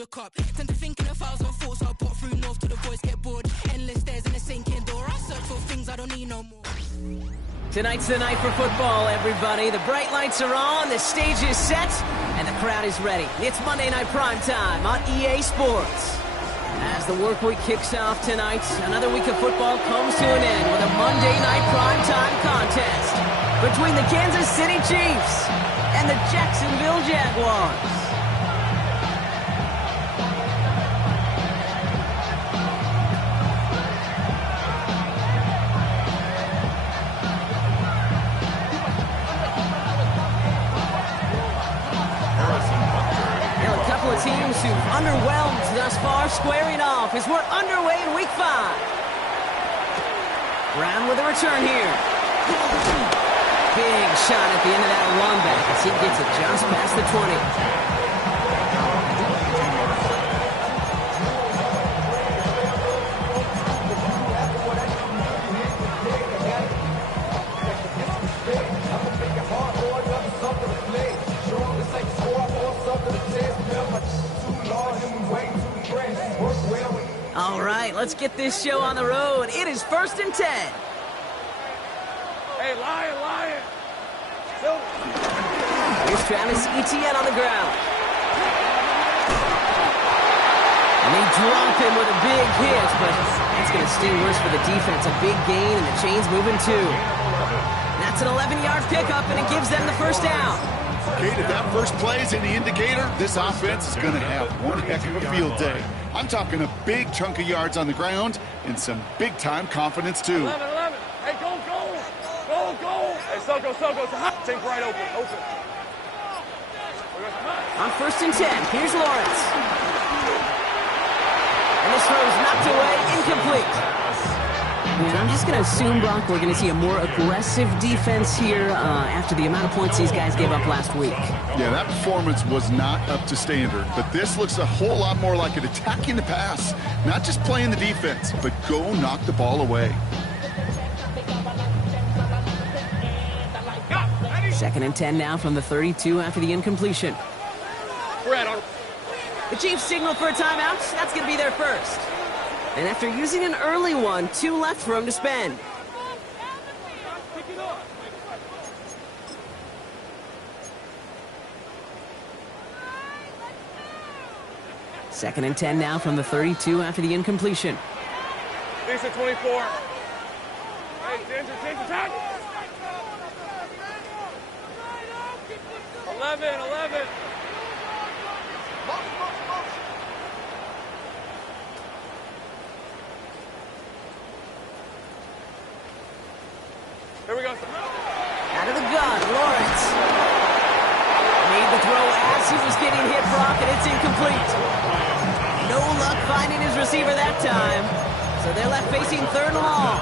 your cup. Tend to think in 1,000 thoughts. I put through north till the boys get bored. Endless stairs and a sinking door. I search for things I don't need no more. Tonight's the night for football, everybody. The bright lights are on, the stage is set, and the crowd is ready. It's Monday Night Prime Time on EA Sports. As the work week kicks off tonight, another week of football comes to an end with a Monday Night Prime Time contest between the Kansas City Chiefs and the Jacksonville Jaguars. Teams who've underwhelmed thus far squaring off as we're underway in Week 5. Brown with a return here. Big shot at the end of that run back as he gets it just past the 20. All right, let's get this show on the road. It is 1st and 10. Hey, Lion. Here's Travis Etienne on the ground. And they drop him with a big hit, but that's going to sting worse for the defense. A big gain, and the chain's moving too. That's an 11-yard pickup, and it gives them the first down. Kate, if that first play is any indicator, this offense is going to have one heck of a field day. I'm talking a big chunk of yards on the ground and some big-time confidence, too. 11. Hey, go. Hey, Soko. Take right open. On 1st and 10, here's Lawrence. And this throw is knocked away, incomplete. And I'm just going to assume, Brock, we're going to see a more aggressive defense here after the amount of points these guys gave up last week. Yeah, that performance was not up to standard, but this looks a whole lot more like it attacking the pass, not just playing the defense, but go knock the ball away. 2nd and 10 now from the 32 after the incompletion. The Chiefs signal for a timeout. That's going to be their first. And after using an early one, 2 left for him to spend. Second and 10 now from the 32 after the incompletion. Decent 24. Hey, danger, tackle. 11. Here we go. Out of the gun, Lawrence. Made the throw as he was getting hit, Brock, and it's incomplete. No luck finding his receiver that time. So they're left facing 3rd and long.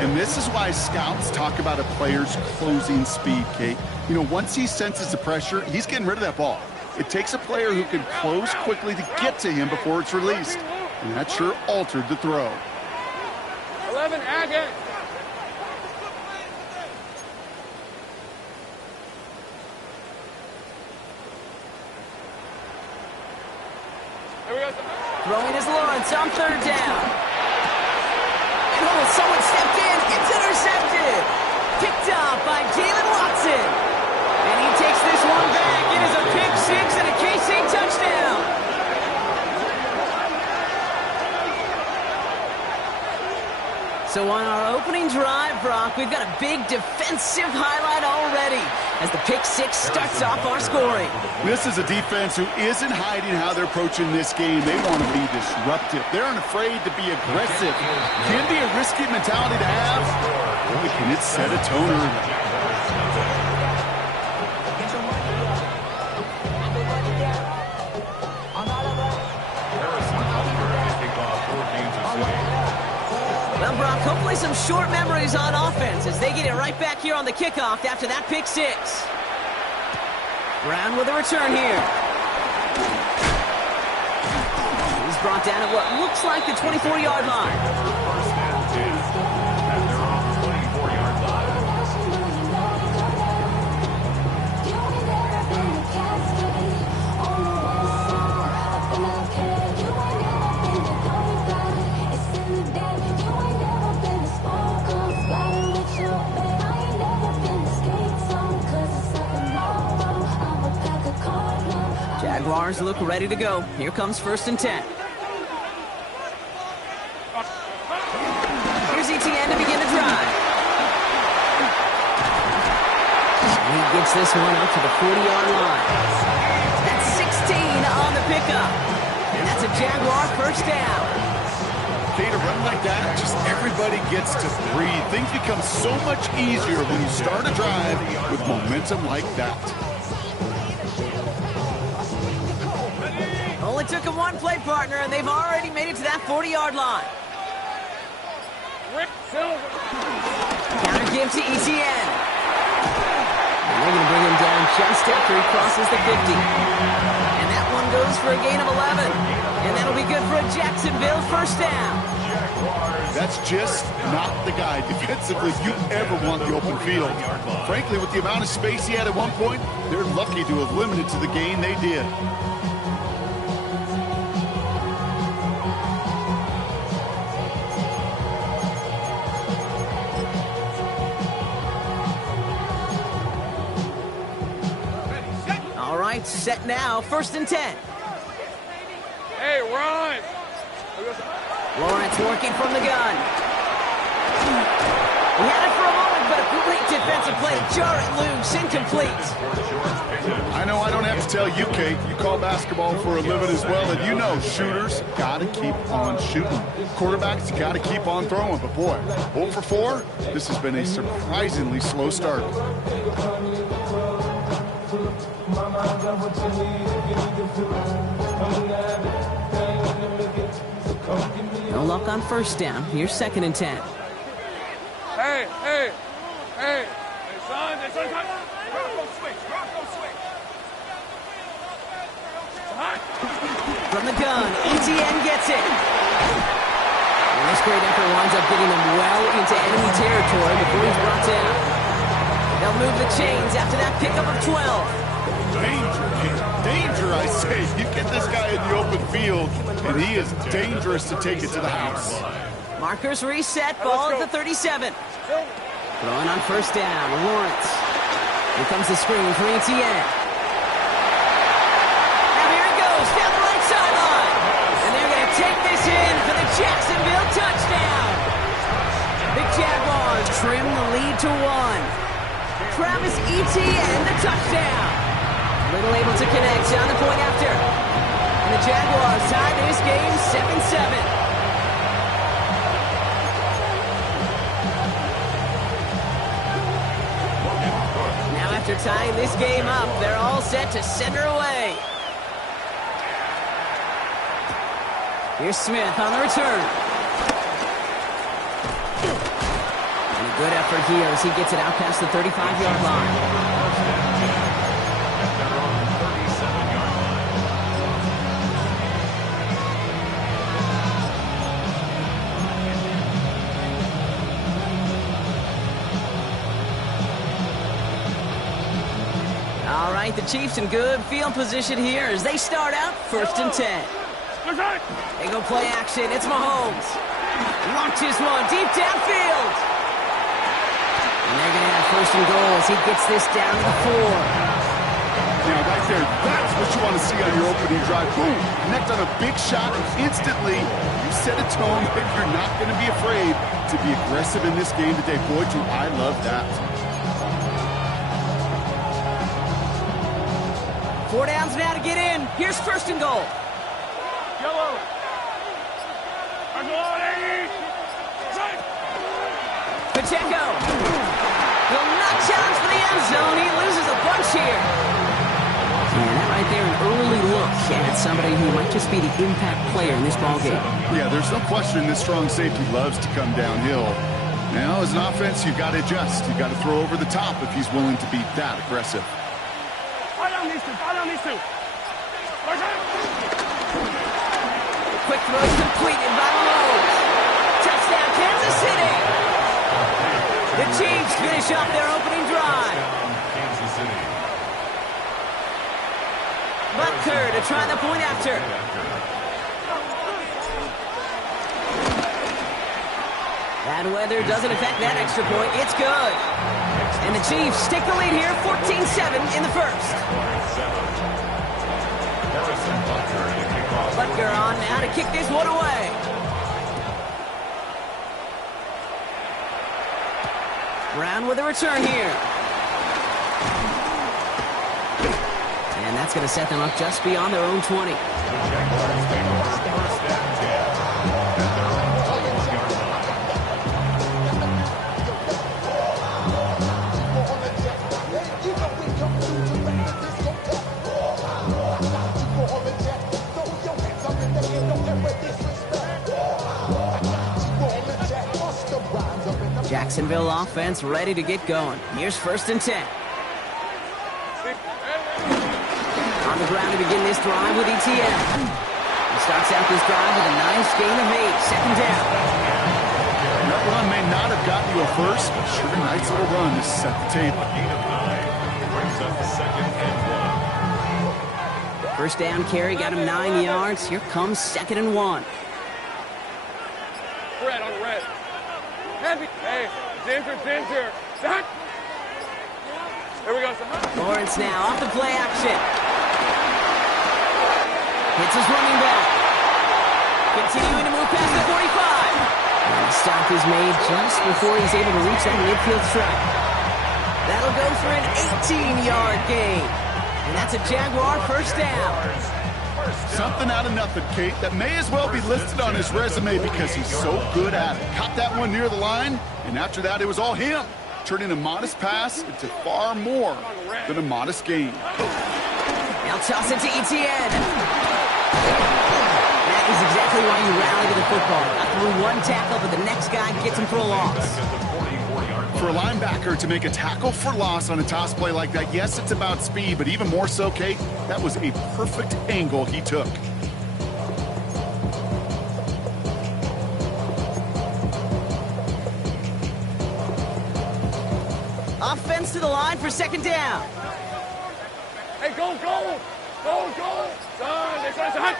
And this is why scouts talk about a player's closing speed, Kate. You know, once he senses the pressure, he's getting rid of that ball. It takes a player who can close quickly to get to him before it's released. And that sure altered the throw. 11, Agate. Throwing is Lawrence on 3rd down. And someone stepped in. It's intercepted. Picked off by Jalen Watson. And he takes this one back. It is a pick 6 and a KC touchdown. So on our opening drive, Brock, we've got a big defensive highlight already as the pick 6 starts off our scoring. This is a defense who isn't hiding how they're approaching this game. They want to be disruptive. They aren't afraid to be aggressive. Can be a risky mentality to have, but can it set a tone early? Well, Brock, hopefully some short memories on offense as they get it right back here on the kickoff after that pick 6. Brown with a return here. He's brought down at what looks like the 24-yard line. Jaguars look ready to go. Here comes 1st and 10. Here's Etienne to begin the drive. He gets this one up to the 40-yard line. That's 16 on the pickup. And that's a Jaguar 1st down. Okay, to run like that, just everybody gets to breathe. Things become so much easier when you start a drive with momentum like that. Only took him one play, partner, and they've already made it to that 40-yard line. Counter give to Etienne. And they're going to bring him down just after he crosses the 50. And that one goes for a gain of 11. And that'll be good for a Jacksonville 1st down. That's just not the guy defensively you ever want the open field. Frankly, with the amount of space he had at one point, they're lucky to have limited to the gain they did. All right, set now, 1st and 10. Hey, run! Lawrence working from the gun. He had it for a moment, but a great defensive play. Jar it loose, incomplete. I know I don't have to tell you, Kate. You call basketball for a living as well, and you know shooters got to keep on shooting. Quarterbacks got to keep on throwing. But boy, 0 for 4, this has been a surprisingly slow start. No luck on 1st down. Here's 2nd and 10. Hey, hey, hey. Hey, son, drop, go switch. From the gun, Etienne gets it. And this great effort winds up getting them well into enemy territory before he's brought down. They'll move the chains after that pickup of 12. Danger, I say. You get this guy in the open field, and he is dangerous to take it to the house. Markers reset, ball at the 37. Throwing on 1st down, Lawrence. Here comes the screen for Etienne. Now here he goes, down the right sideline. And they're going to take this in for the Jacksonville touchdown. The Jaguars trim the lead to 1. Travis Etienne, the touchdown. Little able to connect on the point after. And the Jaguars tie this game 7-7. Now after tying this game up, they're all set to center away. Here's Smith on the return. And a good effort here as he gets it out past the 35-yard line. All right, the Chiefs in good field position here as they start out 1st and 10. They go play action. It's Mahomes. Launches one deep downfield. And they're going to have 1st and goal as he gets this down to the 4. Now, right there, that's what you want to see on your opening drive. Boom, connect on a big shot, and instantly you set a tone that you're not going to be afraid to be aggressive in this game today. Boy, do I love that. 4 downs now to get in. Here's 1st and goal. Yellow. Pacheco will not challenge for the end zone. He loses a bunch here. And that right there, an early look at somebody who might just be the impact player in this ballgame. Yeah, there's no question this strong safety loves to come downhill. Now, as an offense, you've got to adjust. You've got to throw over the top if he's willing to be that aggressive. Quick throw completed by Mahomes. Touchdown, Kansas City. The Chiefs finish off their opening drive. Butker to try the point after. Bad weather doesn't affect that extra point. It's good. And the Chiefs take the lead here, 14-7 in the 1st. Tucker on now to kick this one away. Brown with a return here. And that's going to set them up just beyond their own 20. Jacksonville offense ready to get going. Here's 1st and 10. On the ground to begin this drive with ETN. He starts out this drive with a nice gain of 8. 2nd down. That run may not have gotten you a first, but sure a nice little run to set the table. First down carry got him 9 yards. Here comes 2nd and 1. Red on the red. Heavy. Hey, Ginger. Zach. Here we go. Lawrence now off the play action. Hits his running back. Continuing to move past the 45. And the stop is made just before he's able to reach that midfield stripe. That'll go for an 18-yard gain. And that's a Jaguar first down. Something out of nothing, Kate, that may as well be listed on his resume because he's so good at it. Caught that one near the line, and after that, it was all him. Turning a modest pass into far more than a modest gain. Now toss it to ETN. That is exactly why you rally to the football. Got through one tackle, but the next guy gets him for a loss. For a linebacker to make a tackle for loss on a toss play like that, yes, it's about speed, but even more so, Kate, that was a perfect angle he took. Offense to the line for 2nd down. Hey, go. Son, they try to hunt.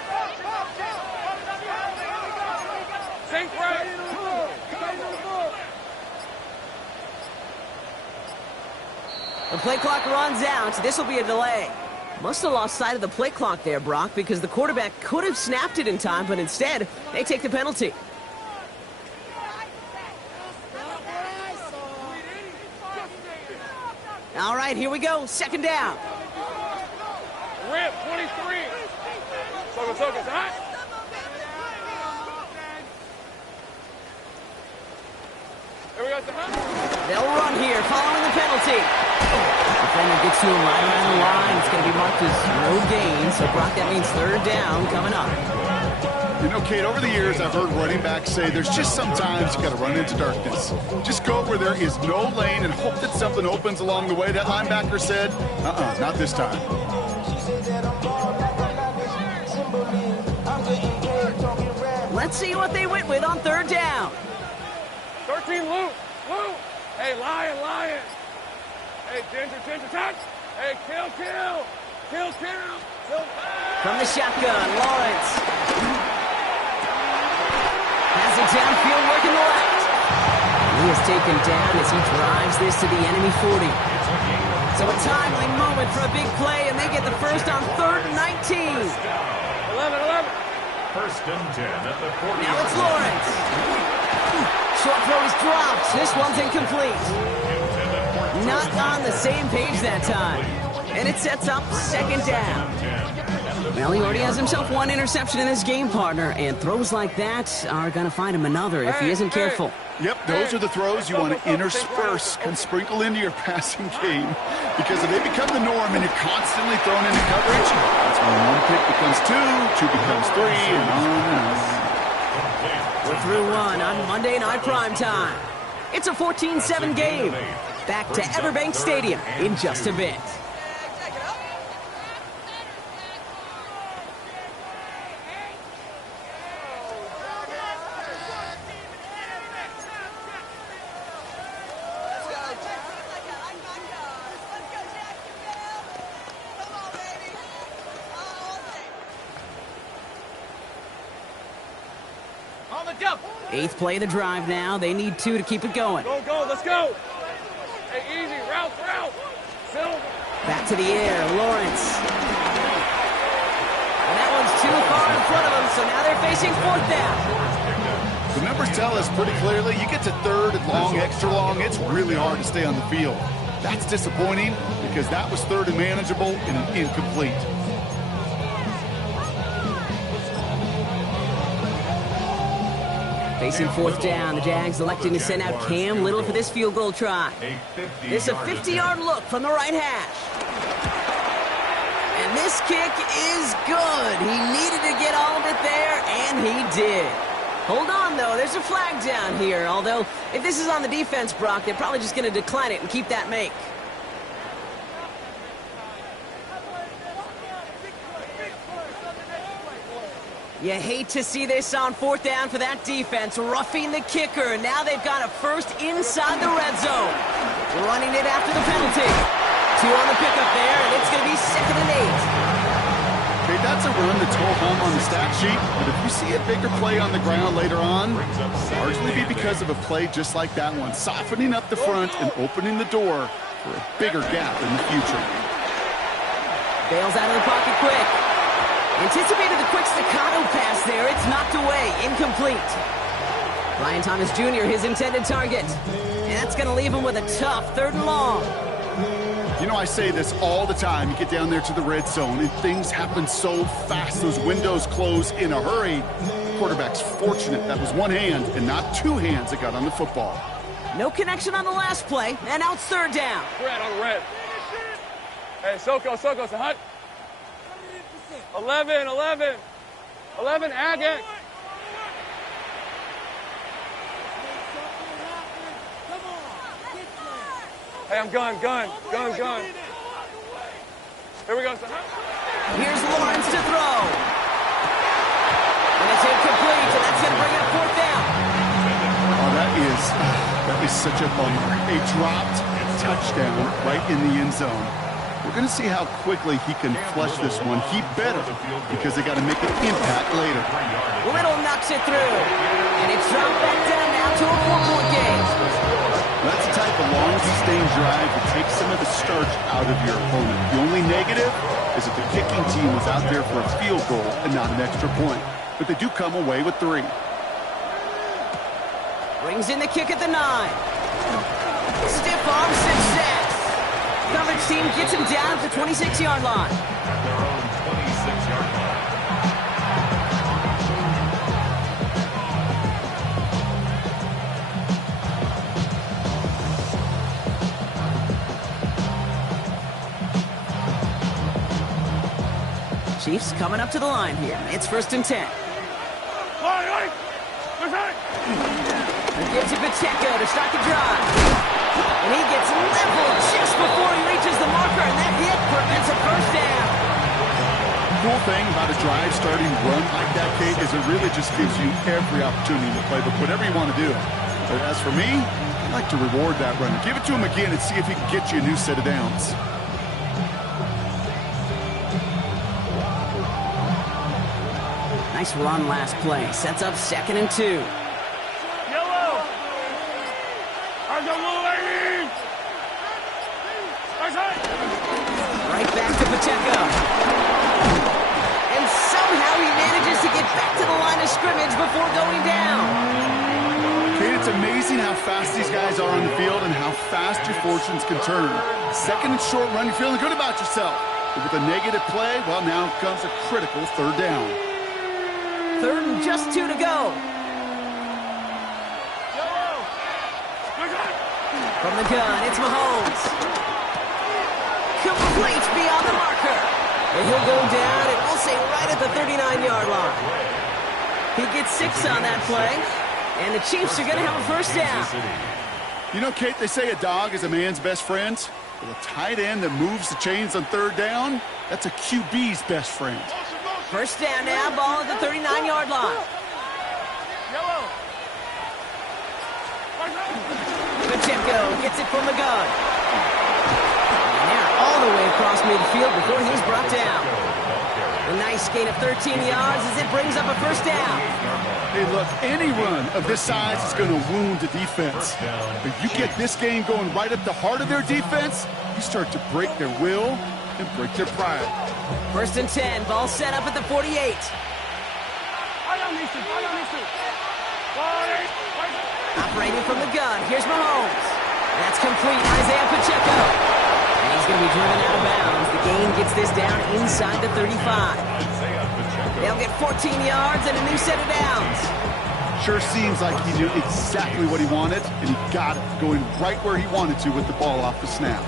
Sink right. The play clock runs out. This will be a delay. Must have lost sight of the play clock there, Brock, because the quarterback could have snapped it in time, but instead, they take the penalty. All right, here we go. 2nd down. Rip, 23. Soka, hot. Here we go, They'll run here following the penalty. Defender gets to him right around the line. It's going to be marked as no gain. So, Brock, that means 3rd down coming up. You know, Kate, over the years, I've heard running backs say there's just sometimes you got to run into darkness. Just go where there is no lane and hope that something opens along the way. That linebacker said, not this time. Let's see what they went with on 3rd down. 13, Luke. Hey, Lion. Hey, Ginger, touch. Hey, kill. From the shotgun, Lawrence. Has it downfield, working the left. He is taken down as he drives this to the enemy 40. So a timely moment for a big play, and they get the first on 3rd and 19. 11. 1st and 10 at the 40. Now it's Lawrence. Short throw is dropped. This one's incomplete. Not on the same page that time. And it sets up 2nd down. Well, he already has himself one interception in his game, partner, and throws like that are going to find him another if he isn't careful. Yep, those are the throws you want to intersperse and sprinkle into your passing game, because if they become the norm and you're constantly thrown into coverage, that's when one pick becomes two becomes three, and on and on. We're through one on Monday Night Primetime. It's a 14-7 game. Back to Everbank Stadium in just a bit. Eighth play of the drive now. They need 2 to keep it going. Go, let's go. Hey, easy, route. Silver. Back to the air, Lawrence. And that one's too far in front of him, so now they're facing 4th down. The numbers tell us pretty clearly, you get to 3rd and long, extra long, it's really hard to stay on the field. That's disappointing because that was 3rd and manageable and an incomplete. Facing 4th down, the Jags electing to send out Cam Little for this field goal try. This is a 50-yard look from the right hash. And this kick is good. He needed to get all of it there, and he did. Hold on, though. There's a flag down here. Although, if this is on the defense, Brock, they're probably just going to decline it and keep that make. You hate to see this on 4th down for that defense, roughing the kicker. Now they've got a first inside the red zone. Running it after the penalty. 2 on the pickup there, and it's going to be 2nd and 8. Okay, that's a run that's go home on the stat sheet, but if you see a bigger play on the ground later on, largely be because of a play just like that one, softening up the front and opening the door for a bigger gap in the future. Bails out of the pocket quick. Anticipated the quick staccato pass there. It's knocked away. Incomplete. Ryan Thomas Jr., his intended target. And that's going to leave him with a tough 3rd and long. You know, I say this all the time. You get down there to the red zone, and things happen so fast. Those windows close in a hurry. Quarterback's fortunate that was one hand and not 2 hands that got on the football. No connection on the last play, and now it's 3rd down. Red on the red. Hey, Soko, it's a hut. 11, Agate. Hey, I'm gun. Here we go, son. Here's Lawrence to throw. And it's incomplete, and that's going to bring up 4th down. Oh, that is such a bummer. A dropped touchdown right in the end zone. We're going to see how quickly he can flush this one. He better, because they got to make an impact later. Little knocks it through. And it's dropped back down now to a 4-point game. That's the type of long, sustained drive that takes some of the starch out of your opponent. The only negative is that the kicking team was out there for a field goal and not an extra point. But they do come away with 3. Brings in the kick at the 9. Stiff arm success. Coverage team gets him down at the 26-yard line. Their own 26-yard line. Chiefs coming up to the line here. It's 1st and 10. He gives it Pacheco to start the drive. And he gets leveled just before he reaches the marker, and that hit prevents a 1st down. Cool thing about a drive starting run like that, Kate, is it really just gives you every opportunity to play, but whatever you want to do. But as for me, I like to reward that run. Give it to him again and see if he can get you a new set of downs. Nice run last play. Sets up 2nd and 2. Yellow. Right back to Pacheco. And somehow he manages to get back to the line of scrimmage before going down. Kate, it's amazing how fast these guys are on the field and how fast your fortunes can turn. 2nd and short run, you're feeling good about yourself. But with a negative play, well, now comes a critical 3rd down. 3rd and just 2 to go. From the gun, it's Mahomes. Complete beyond the marker. And he'll go down, and we'll say right at the 39-yard line. He gets 6 on that play, and the Chiefs are going to have a 1st down. You know, Kate, they say a dog is a man's best friend. Well, a tight end that moves the chains on 3rd down, that's a QB's best friend. 1st down now, ball at the 39-yard line. Pacheco gets it from the gun. And now all the way across midfield before he's brought down. A nice gain of 13 yards as it brings up a 1st down. Hey, look, any run of this size is going to wound the defense. If you get this game going right at the heart of their defense, you start to break their will and break their pride. 1st and 10, ball set up at the 48. Operating from the gun, here's Mahomes. That's complete, Isaiah Pacheco. And he's going to be driven out of bounds. The gain gets this down inside the 35. They'll get 14 yards and a new set of downs. Sure seems like he knew exactly what he wanted, and he got it, going right where he wanted to with the ball off the snap.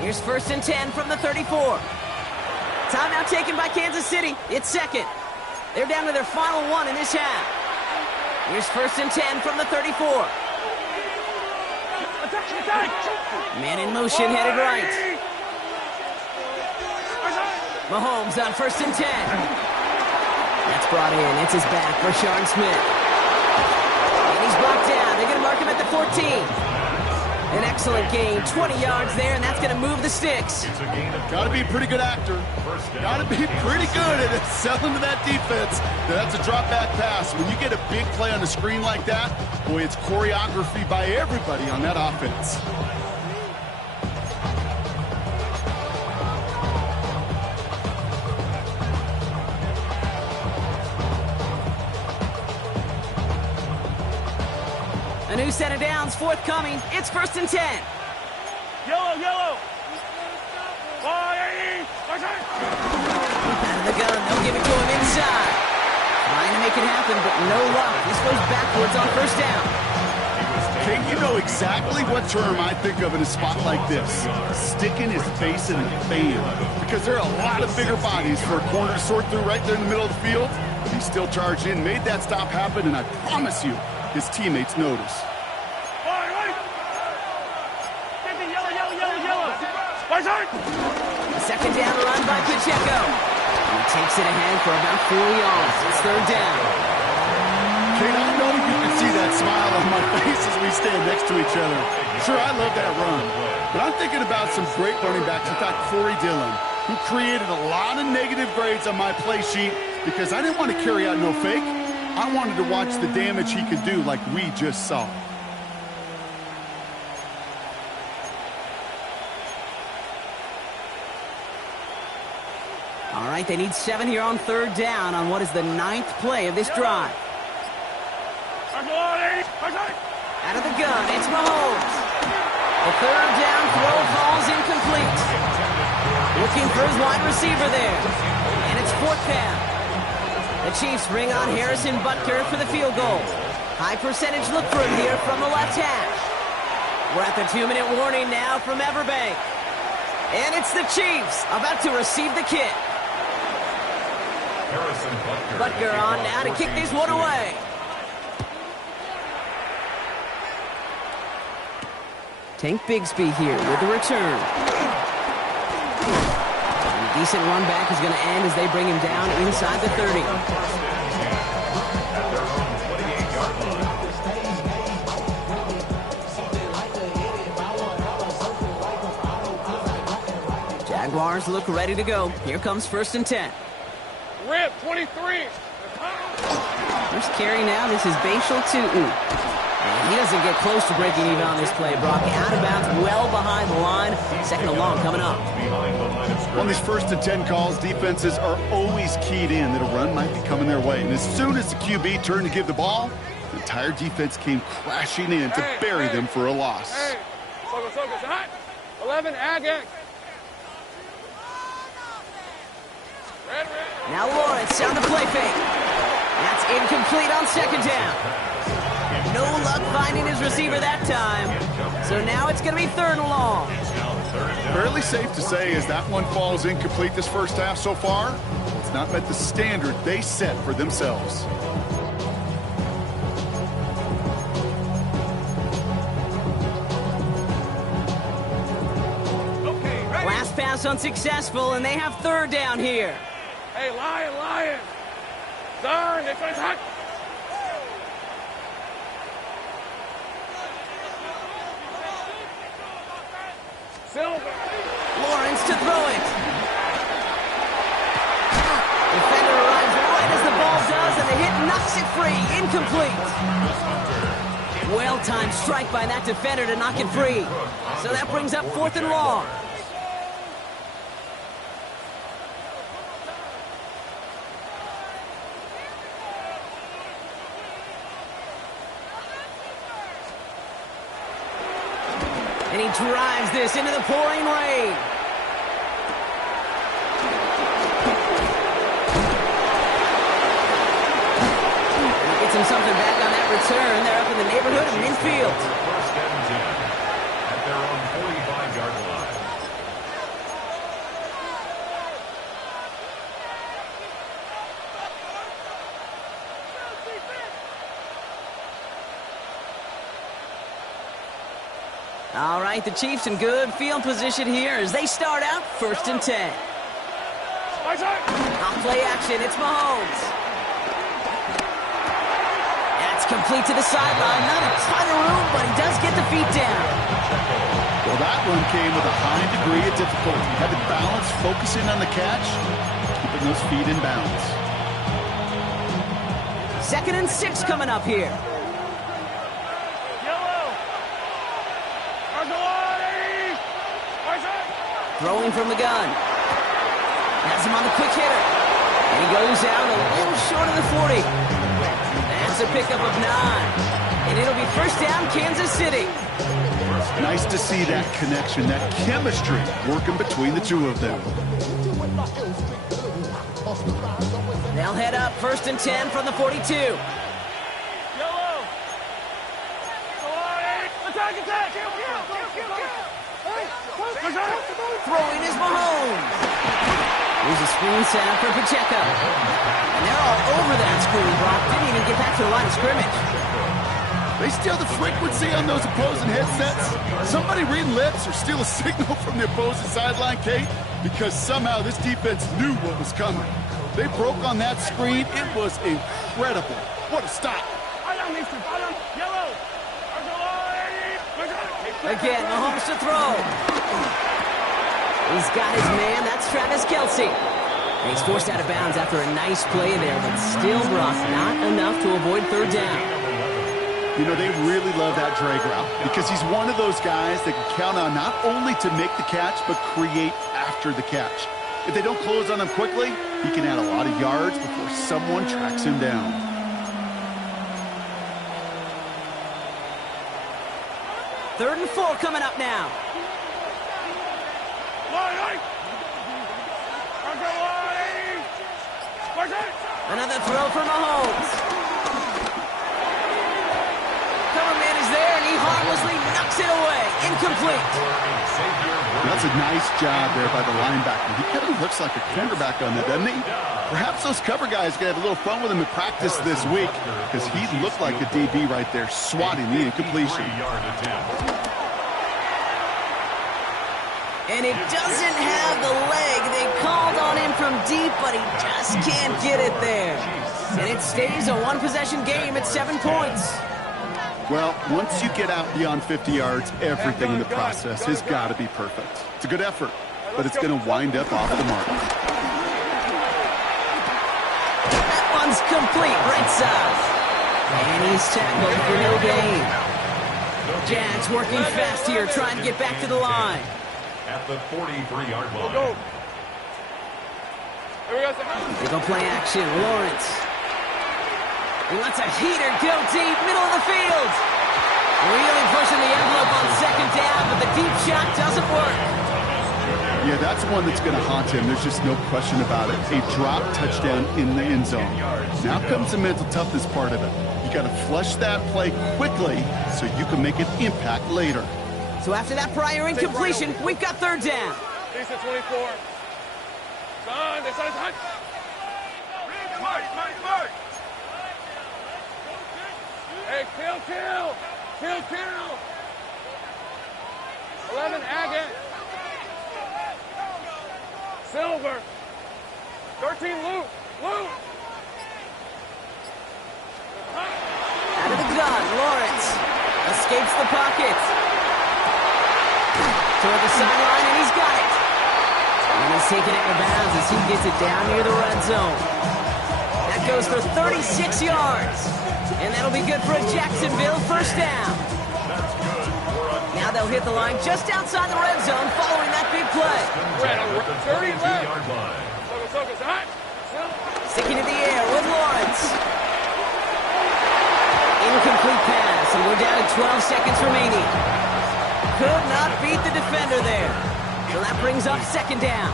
Here's 1st and 10 from the 34. Timeout taken by Kansas City. It's second. They're down to their final one in this half. Here's 1st and 10 from the 34. Man in motion, headed right. Mahomes on 1st and 10. That's brought in. It's his back for Sean Smith. And he's brought down. They're going to mark him at the 14. An excellent gain, 20 yards there, and that's going to move the sticks. Got to be a pretty good actor. Got to be pretty good at selling to that defense. That's a drop-back pass. When you get a big play on the screen like that, boy, it's choreography by everybody on that offense. A new set of downs forthcoming. It's 1st and 10. Yellow. Out of the gun, they'll give it to him inside. Trying to make it happen, but no luck. This goes backwards on 1st down. Kate, you know exactly what term I think of in a spot like this. Sticking his face in a fan. Because there are a lot of bigger bodies for a corner to sort through right there in the middle of the field. But he still charged in, made that stop happen, and I promise you, his teammates notice. A 2nd down run by Pacheco. He takes it ahead for about 4 yards. It's 3rd down. Kate, I know you can see that smile on my face as we stand next to each other. Sure, I love that run. But I'm thinking about some great running backs. In fact, Corey Dillon, who created a lot of negative grades on my play sheet because I didn't want to carry out no fake. I wanted to watch the damage he could do like we just saw. All right, they need 7 here on 3rd down on what is the 9th play of this drive. Out of the gun, it's Mahomes. The 3rd down throw falls incomplete. Looking for his wide receiver there. And it's 4th down. The Chiefs bring on Harrison Butker for the field goal. High percentage look for him here from the left hash. We're at the 2-minute warning now from Everbank. And it's the Chiefs about to receive the kick. Butker on now to kick this one away. Tank Bigsby here with the return. And a decent run back is going to end as they bring him down inside the 30. Jaguars look ready to go. Here comes 1st and 10. Rip, 23. First carry now, this is Bashal Tutin. And he doesn't get close to breaking even on this play. Brock out of bounds, well behind the line. 2nd and long coming up. On these 1st and 10 calls, defenses are always keyed in that a run might be coming their way. And as soon as the QB turned to give the ball, the entire defense came crashing in to bury them for a loss. Hey, focus, hot. 11, Agate. Now Lawrence on the play fake. That's incomplete on 2nd down. No luck finding his receiver that time. So now it's going to be 3rd and long. Fairly safe to say as that one falls incomplete this first half so far, it's not met the standard they set for themselves. Last pass unsuccessful, and they have 3rd down here. Hey, Lion. Darn, this one's hot. Silver. Lawrence to throw it. Defender arrives right as the ball does, and the hit knocks it free. Incomplete. Well-timed strike by that defender to knock it free. So that brings up 4th and long. And he drives this into the pouring rain. Gets him something back on that return. They're up in the neighborhood of midfield. First and 10 at their own 45-yard line. All right, the Chiefs in good field position here as they start out 1st and 10. On play action, it's Mahomes. That's complete to the sideline. Not a ton of room, but he does get the feet down. Well, that one came with a high degree of difficulty. Had to balance focusing on the catch, keeping those feet in bounds. 2nd and 6 coming up here. Throwing from the gun. Has him on the quick hitter. And he goes out a little short of the 40. That's a pickup of 9. And it'll be 1st down, Kansas City. Nice to see that connection, that chemistry working between the two of them. They'll head up 1st and 10 from the 42. Throwing is Mahomes. Here's a screen set up for Pacheco. And they're all over that screen, Brock. Didn't even get back to the line of scrimmage. They steal the frequency on those opposing headsets. Somebody read lips or steal a signal from the opposing sideline, Kate, because somehow this defense knew what was coming. They broke on that screen. It was incredible. What a stop. Again, Mahomes to throw. He's got his man. That's Travis Kelce. And he's forced out of bounds after a nice play there, but still, Brock, not enough to avoid 3rd down. You know, they really love that drag route because he's one of those guys that can count on not only to make the catch, but create after the catch. If they don't close on him quickly, he can add a lot of yards before someone tracks him down. 3rd and 4 coming up now. Another throw for Mahomes. Cover man is there, and he harmlessly knocks it away. Incomplete. That's a nice job there by the linebacker. He kind of looks like a quarterback on that, doesn't he? Perhaps those cover guys are going to have a little fun with him in practice this week because he looked like a DB right there, swatting the incompletion. And it doesn't have the leg. They called on him from deep, but he just can't get it there. And it stays a one-possession game at 7 points. Well, once you get out beyond 50 yards, everything in the process has got to be perfect. It's a good effort, but it's going to wind up off the mark. That one's complete, right side. And he's tackled for no gain. Jags working fast here, trying to get back to the line. At the 43-yard line. Go. They go play action. Lawrence. He lets a heater go deep, middle of the field. Really pushing the envelope on 2nd down, but the deep shot doesn't work. Yeah, that's one that's going to haunt him. There's just no question about it. A drop touchdown in the end zone. Now comes the mental toughness part of it. You got to flush that play quickly so you can make an impact later. So after that prior incompletion, we've got 3rd down. Decent 24. Son, this is hot. Hey, kill. 11, Agate. Silver. 13, Luke. Out of the gun, Lawrence escapes the pocket. toward the sideline, and he's got it. And he's taken out of bounds as he gets it down near the red zone. That goes for 36 yards. And that'll be good for a Jacksonville first down. Now they'll hit the line just outside the red zone following that big play. 30 left. Sticking in the air with Lawrence. Incomplete pass, and we're down to 12 seconds remaining. Could not beat the defender there. So that brings up second down.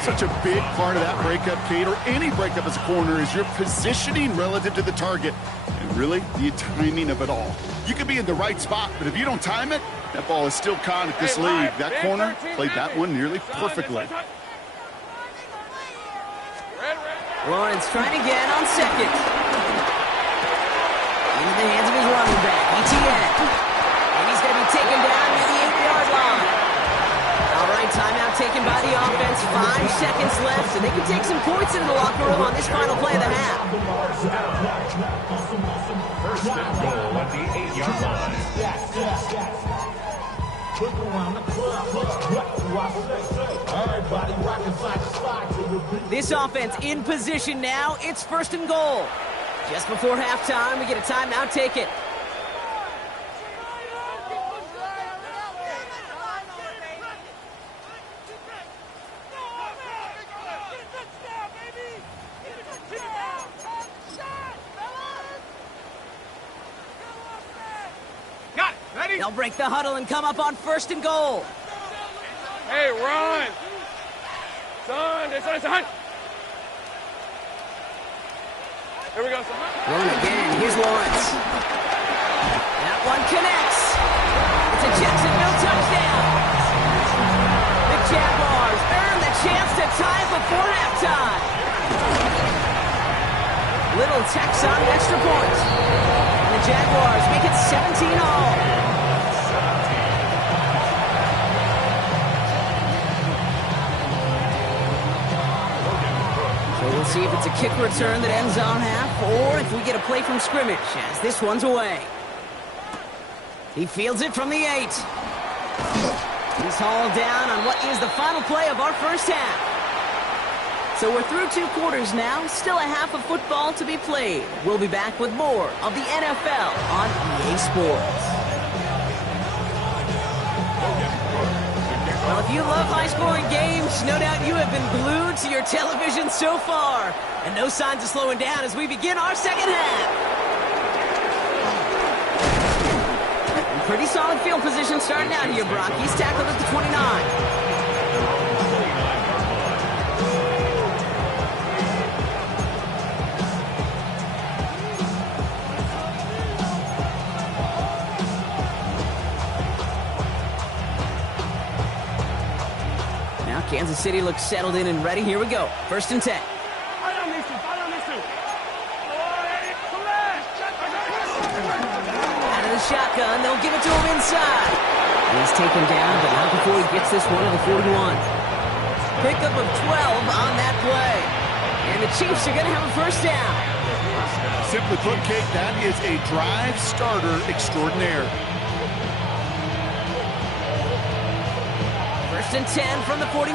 Such a big part of that breakup, Kate, or any breakup as a corner, is your positioning relative to the target. And really, the timing of it all. You can be in the right spot, but if you don't time it, that ball is still caught at this league. That corner played that one nearly perfectly. Lawrence trying again on second. Into the hands of his running back, ETN. And he's going to be taken down near the 8-yard line. All right, timeout taken by the offense. 5 seconds left, and they can take some points into the locker room on this final play of the half. First and goal at the 8-yard line. This offense in position now. It's first and goal. Just before halftime, we get a timeout taken. They'll break the huddle and come up on first and goal. Hey, run! Son. Here we go, son. Run again. Here's Lawrence. That one connects. It's a Jacksonville touchdown. The Jaguars earn the chance to tie before halftime. Little tacks on an extra point. And the Jaguars make it 17-all. We'll see if it's a kick return that ends on half, or if we get a play from scrimmage, as this one's away. He fields it from the 8. He's hauled down on what is the final play of our first half. So we're through 2 quarters now, still a half of football to be played. We'll be back with more of the NFL on EA Sports. Well, if you love high-scoring games, no doubt you have been glued to your television so far. And no signs of slowing down as we begin our second half. And pretty solid field position starting out here, Brock. He's tackled at the 29. Kansas City looks settled in and ready. Here we go. First and 10. Out of the shotgun, they'll give it to him inside. He's taken down, but not before he gets this one to the 41. Pickup of 12 on that play. And the Chiefs are going to have a first down. Simply put, Kate, that is a drive starter extraordinaire. First and 10 from the 41.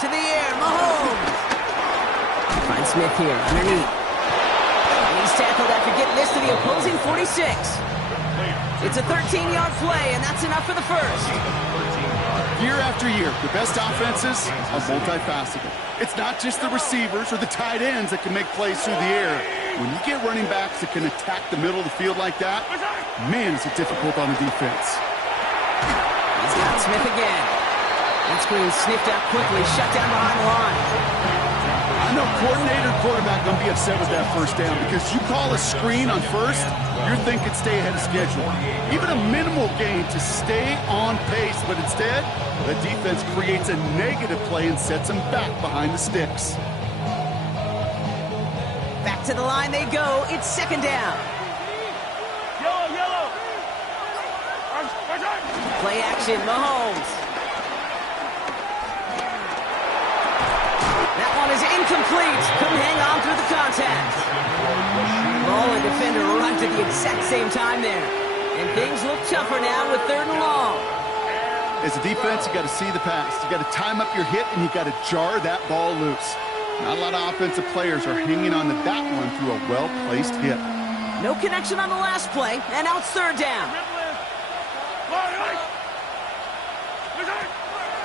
To the air, Mahomes. Finds Smith here underneath. And he's tackled after getting this to the opposing 46. It's a 13-yard play, and that's enough for the first. Year after year, the best offenses are multifaceted. It's not just the receivers or the tight ends that can make plays through the air. When you get running backs that can attack the middle of the field like that, man, is it difficult on the defense. He's got Smith again. That screen sniffed out quickly, shut down behind the line. I know coordinator and quarterback going to be upset with that first down because you call a screen on first, you're thinking stay ahead of schedule. Even a minimal gain to stay on pace, but instead, the defense creates a negative play and sets them back behind the sticks. Back to the line they go. It's second down. Yellow. Play action, Mahomes. That one is incomplete. Couldn't hang on through the contact. at the exact same time there. And things look tougher now with 3rd and long. As a defense, you got to see the pass. You got to time up your hit, and you got to jar that ball loose. Not a lot of offensive players are hanging on to that one through a well-placed hit. No connection on the last play, and now it's 3rd down.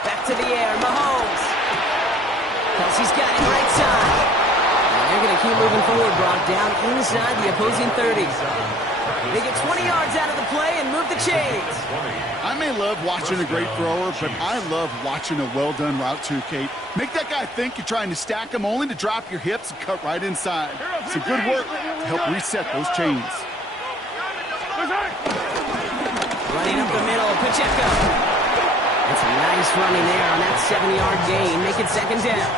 Back to the air, Mahomes. Kelsey's got it right side. And they're going to keep moving forward, Brock, down inside the opposing 30. They get 20 yards out of the play and move the chains. I may love watching a great thrower, but I love watching a well-done route too, Kate. Make that guy think you're trying to stack him only to drop your hips and cut right inside. It's a good work to help reset those chains. Running up the middle, Pacheco. That's a nice running there on that 7-yard gain. Make it 2nd down.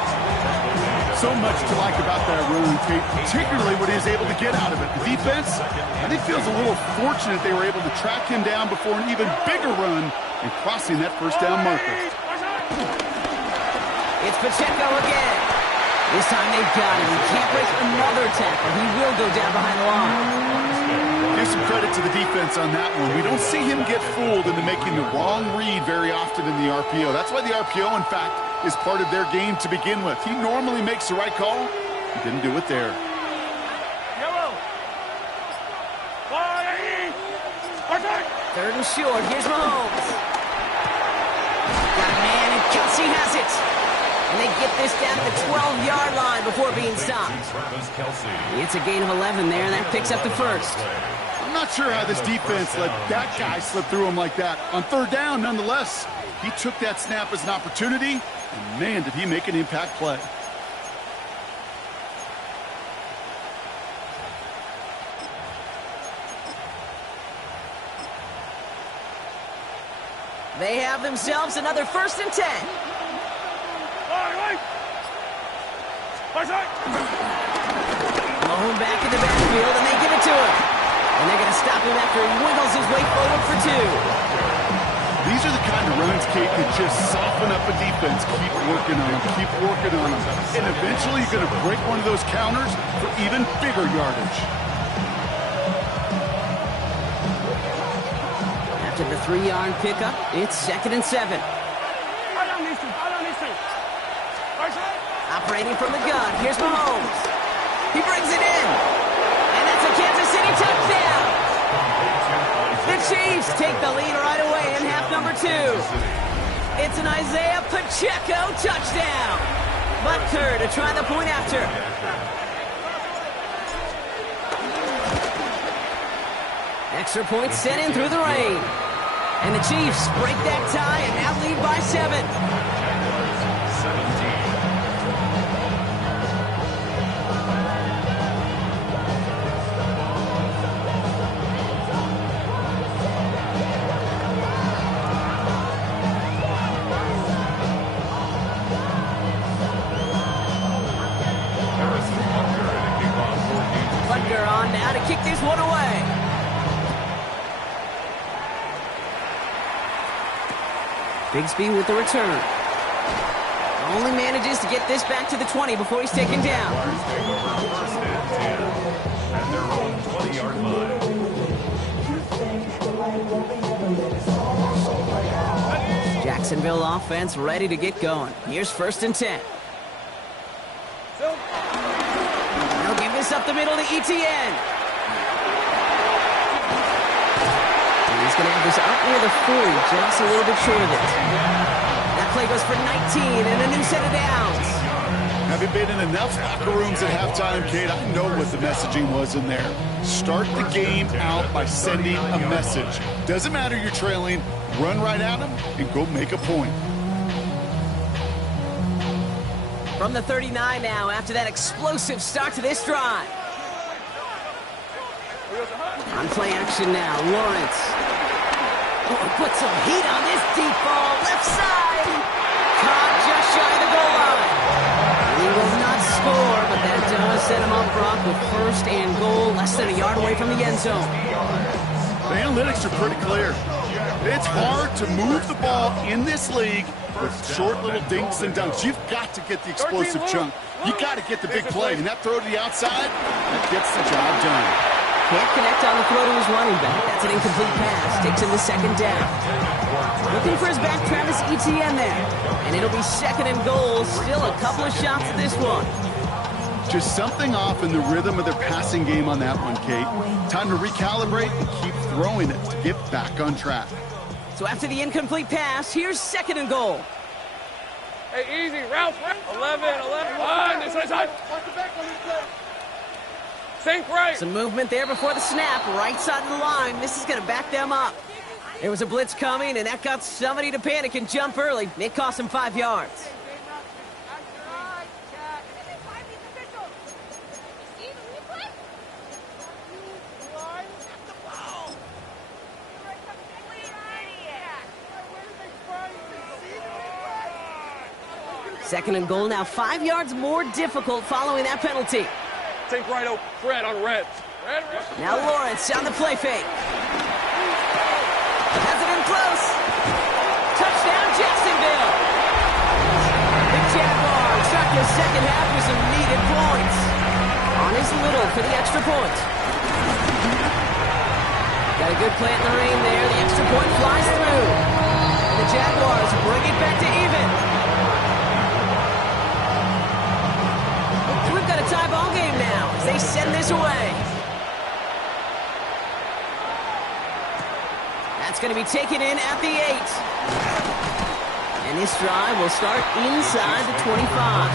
So much to like about that run, Kate, particularly what he was able to get out of it. The defense, I think, feels a little fortunate they were able to track him down before an even bigger run and crossing that 1st down marker. It's Pacheco again. This time they've got him. He can't break another tackle. He will go down behind the line. Give some credit to the defense on that one. We don't see him get fooled into making the wrong read very often in the RPO. That's why the RPO, in fact, is part of their game to begin with. He normally makes the right call. He didn't do it there. 3rd and short. Here's Mahomes. Got a man, and Kelsey has it. And they get this down to the 12-yard line before being stopped. It's a gain of 11 there, and that picks up the 1st. I'm not sure how this defense let that guy slip through him like that. On 3rd down, nonetheless, he took that snap as an opportunity, and man, did he make an impact play. They have themselves another 1st and 10. Mahomes back in the backfield, and they give it to him. And they're going to stop him after he wiggles his way forward for 2. These are the kind of runs, Kate, that just soften up a defense. Keep working on them, keep working on them. And eventually you're going to break one of those counters for even bigger yardage. After the 3-yard pickup, it's 2nd and 7. Operating from the gun, here's Mahomes. He brings it in. And that's a Kansas City touchdown. The Chiefs take the lead right away in half number 2. It's an Isaiah Pacheco touchdown. Butker to try the point after. Extra points sent in through the rain. And the Chiefs break that tie and now lead by 7. Butker on now to kick this one away. Bigsby with the return. Only manages to get this back to the 20 before he's taken down. At their own 20-yard line. Jacksonville offense ready to get going. Here's 1st and 10. They'll give this up the middle to Etienne. He's going to have this up near the 40, just a little bit short of it. That play goes for 19 and a new set of downs. Having been in enough locker rooms at halftime, Kate, I know what the messaging was in there. Start the game out by sending a message. Doesn't matter you're trailing, run right at them and go make a point. From the 39 now, after that explosive start to this drive. On play action now, Lawrence. Oh, put some heat on this deep ball, left side. Caught just shy of the goal line. He will not score, but that does set him up, Brock, with 1st and goal, less than a yard away from the end zone. The analytics are pretty clear. It's hard to move the ball in this league with short little dinks and dunks. You've got to get the explosive chunk. You got to get the big play, and that throw to the outside, that gets the job done. Can't connect on the throw to his running back. That's an incomplete pass. Takes him to second down. Looking for his back, Travis Etienne there. And it'll be second and goal. Still a couple of shots at this one. Just something off in the rhythm of their passing game on that one, Kate. Time to recalibrate and keep throwing it to get back on track. So after the incomplete pass, here's second and goal. Hey, easy. Ralph. 11. This side. Sink right. Some movement there before the snap. Right side of the line. This is going to back them up. There was a blitz coming, and that got somebody to panic and jump early. It cost him 5 yards. Second and goal now, 5 yards more difficult following that penalty. Take right over. Fred on red. Now Lawrence on the play fake. Has it in close. Touchdown, Jacksonville. The Jaguars start the second half with some needed points. On his Little for the extra point. Got a good play in the rain there. The extra point flies through. And the Jaguars bring it back to even. We've got a tie ball game now as they send this away. That's going to be taken in at the 8. And this drive will start inside the 25.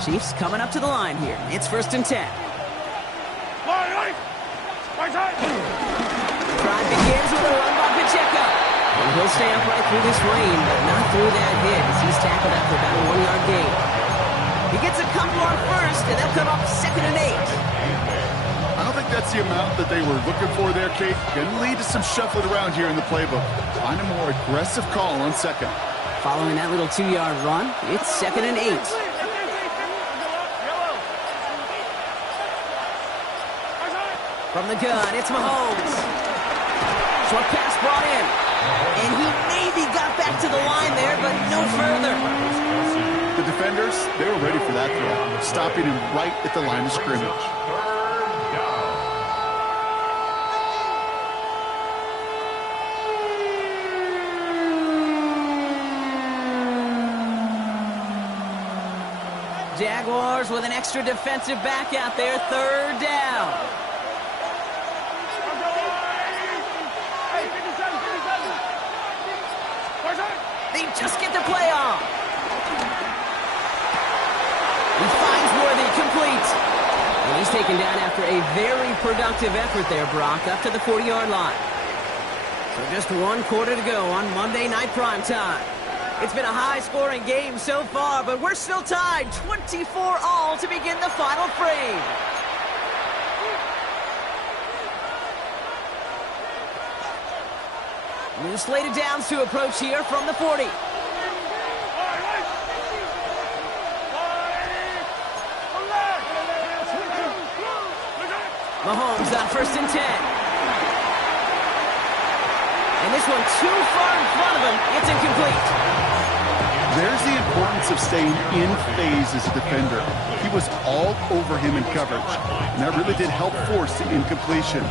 Chiefs coming up to the line here. It's 1st and 10. Right side. Drive begins with a run by Pacheco. And he'll stay upright through this rain, but not through that hit as he's tackled after about a 1-yard gain. He gets a couple on first, and they'll come up 2nd and 8. I don't think that's the amount that they were looking for there, Kate. Going to lead to some shuffling around here in the playbook. Find a more aggressive call on second. Following that little 2-yard run, it's 2nd and 8. From the gun, it's Mahomes. Short pass brought in. And he maybe got back to the line there, but no further. The defenders, they were ready for that throw, stopping him right at the line of scrimmage. Jaguars with an extra defensive back out there, 3rd down. They just get the play off. He finds Worthy complete. And he's taken down after a very productive effort there, Brock, up to the 40-yard line. So just 1 quarter to go on Monday Night Primetime. It's been a high-scoring game so far, but we're still tied 24-all to begin the final frame. New slated downs to approach here from the 40. Mahomes on 1st and 10. And this one too far in front of him. It's incomplete. There's the importance of staying in phase as a defender. He was all over him in coverage, and that really did help force the incompletion.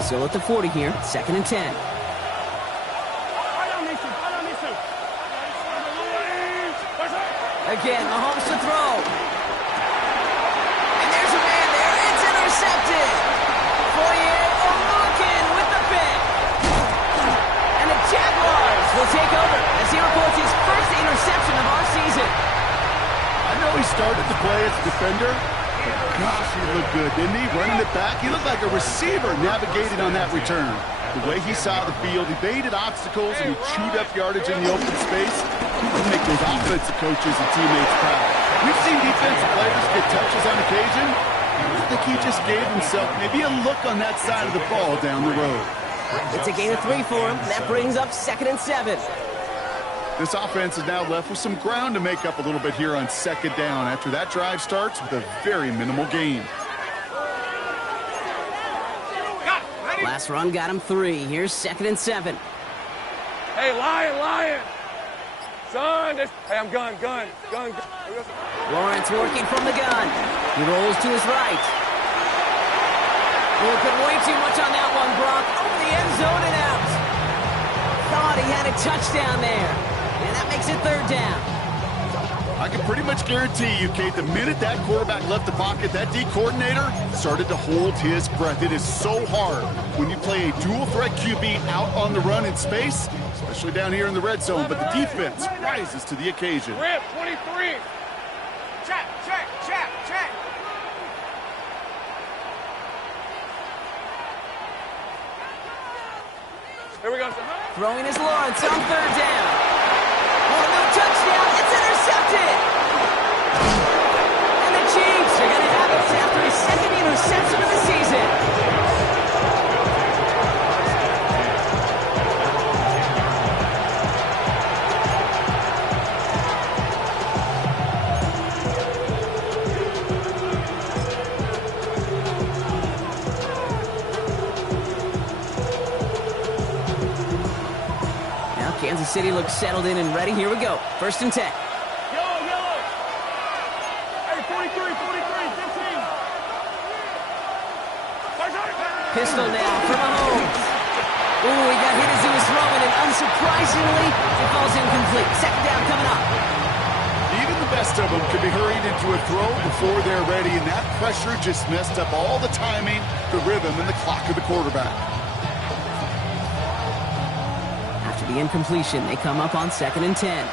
Still at the 40 here, 2nd and 10. Again, Mahomes to throw. And there's a man there. It's intercepted. Fourier Oluokun with the pick. And the Jaguars will take over as he reports his first interception of our season. I know he started the play as a defender, but gosh, he looked good, didn't he? Running it back, he looked like a receiver navigating on that return. The way he saw the field, he baited obstacles and he chewed up yardage in the open space. He'll make those offensive coaches and teammates proud. We've seen defensive players get touches on occasion, I think he just gave himself maybe a look on that side of the ball down the road. It's a gain of 3 for him. That brings up 2nd and 7. This offense is now left with some ground to make up a little bit here on 2nd down after that drive starts with a very minimal gain. Last run got him 3. Here's 2nd and 7. Hey, Lion! Son, hey, I'm gun. Lawrence working from the gun. He rolls to his right. Oh, put way too much on that one, Brock. Over the end zone and out. Thought he had a touchdown there. And that makes it 3rd down. I can pretty much guarantee you, Kate, the minute that quarterback left the pocket, that D coordinator started to hold his breath. It is so hard when you play a dual-threat QB out on the run in space, especially down here in the red zone, but the defense rises to the occasion. Rip, 23. Check. Here we go. Throwing is Lawrence on 3rd down. Oh, no touchdown. It's intercepted. And the Chiefs are going to have it after his 2nd interception of the season. Kansas City looks settled in and ready. Here we go. 1st and 10. Yellow. Hey, 43, 15. Pistol now for Mahomes. Ooh, he got hit as he was throwing, and unsurprisingly, it falls incomplete. 2nd down coming up. Even the best of them could be hurried into a throw before they're ready, and that pressure just messed up all the timing, the rhythm, and the clock of the quarterback. After the incompletion, they come up on 2nd and 10.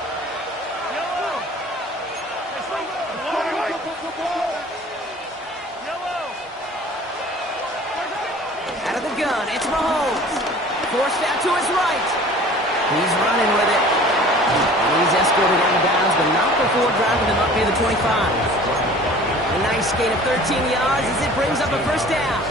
Out of the gun, it's Mahomes. Forced out to his right. He's running with it. And he's escorted out of bounds, but not before driving them up near the 25. A nice gain of 13 yards as it brings up a 1st down.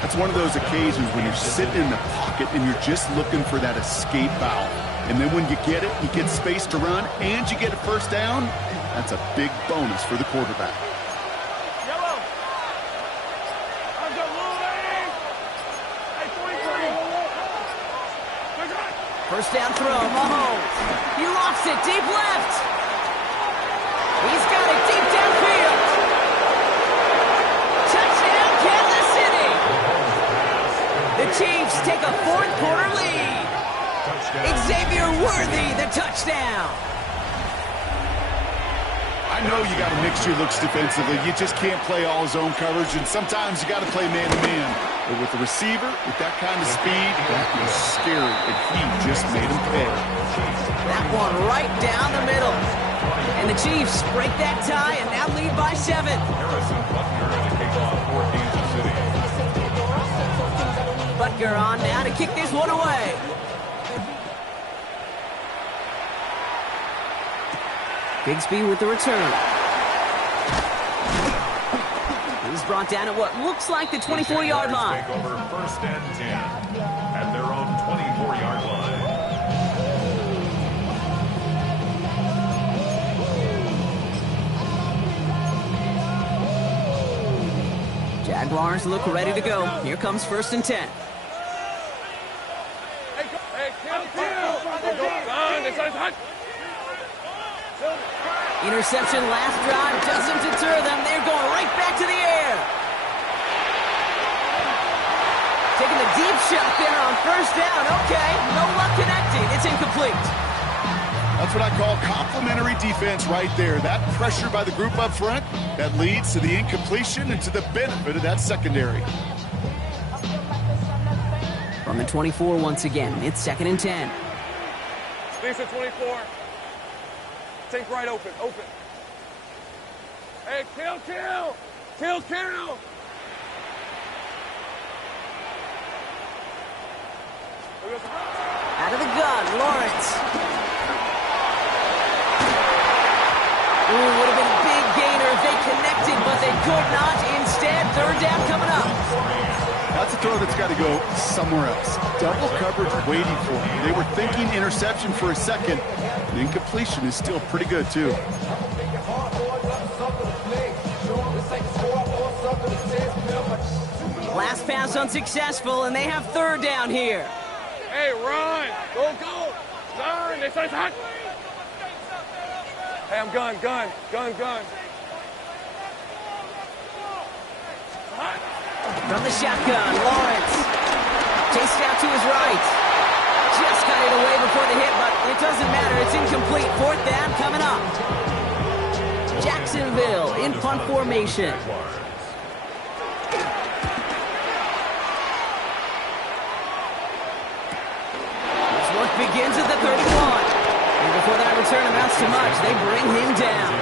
That's one of those occasions when you're sitting in the pocket and you're just looking for that escape valve. And then when you get it, you get space to run, and you get a 1st down. That's a big bonus for the quarterback. Yellow. I'm the moving. Hey, 43. 1st down throw, Mahomes. He lofts it deep left. He's got it deep downfield. Touchdown, Kansas City. The Chiefs take a 4th quarter lead. Xavier Worthy, the touchdown. I know you got to mix your looks defensively. You just can't play all zone coverage, and sometimes you got to play man-to-man. But with the receiver, with that kind of speed, that is scary, and he just made him pay. That one right down the middle. And the Chiefs break that tie and now lead by 7. Harrison Butker to kick off for Kansas City. Butker on now to kick this one away. Bigsby with the return. He's brought down at what looks like the 24-yard line. Take over 1st and 10 at their own 24-yard line. Jaguars look ready to go. Here comes 1st and 10. Hey, kill. Interception last drive doesn't deter them. They're going right back to the air. Taking the deep shot there on 1st down. Okay, no luck connecting. It's incomplete. That's what I call complimentary defense right there. That pressure by the group up front, that leads to the incompletion and to the benefit of that secondary. From the 24 once again, it's 2nd and 10. Lisa, 24. Take right open. Hey, kill. Out of the gun, Lawrence. Ooh, would have been a big gainer if they connected, but they could not. Instead, Third down coming up. That's a throw that's got to go somewhere else. Double coverage waiting for him. They were thinking interception for a second. The incompletion is still pretty good, too. Last pass unsuccessful, and they have third down here. Hey, run! Go, go! Turn! They say hot! Hey, I'm gun. From the shotgun, Lawrence. Chased out to his right. Just got it away before the hit, but it doesn't matter. It's incomplete. Fourth down coming up. Jacksonville in punt formation. This work begins at the 31. And before that return amounts to much, they bring him down.